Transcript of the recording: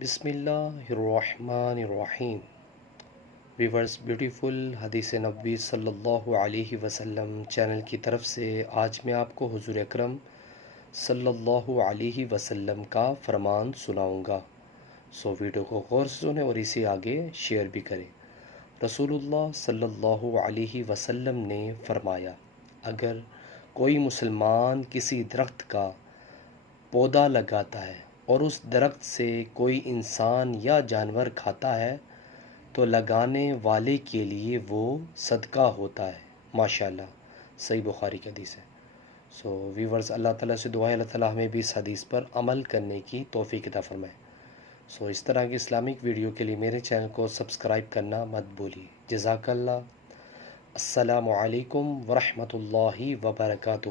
بسم اللہ الرحمن الرحیم۔ ویورز، بیوٹیفل حدیث نبوی صلی اللہ علیہ وسلم چینل کی طرف سے آج میں آپ کو حضور اکرم صلی اللہ علیہ وسلم کا فرمان سناؤں گا۔ ویڈیو کو غور سے سنیں اور اسے آگے شیئر بھی کریں۔ رسول اللہ صلی اللہ علیہ وسلم نے فرمایا، اگر کوئی مسلمان کسی درخت کا پودا لگاتا ہے اور اس درخت سے کوئی انسان یا جانور کھاتا ہے تو لگانے والے کے لیے وہ صدقہ ہوتا ہے۔ ماشاءاللہ، صحیح بخاری کی حدیث ہے۔ ویورز، اللہ تعالیٰ سے دعا ہے اللہ تعالیٰ ہمیں بھی اس حدیث پر عمل کرنے کی توفیق عطا فرمائے۔ اس طرح کی اسلامک ویڈیو کے لیے میرے چینل کو سبسکرائب کرنا مت بھولیے۔ جزاک اللہ۔ السلام علیکم ورحمۃ اللہ وبرکاتہ۔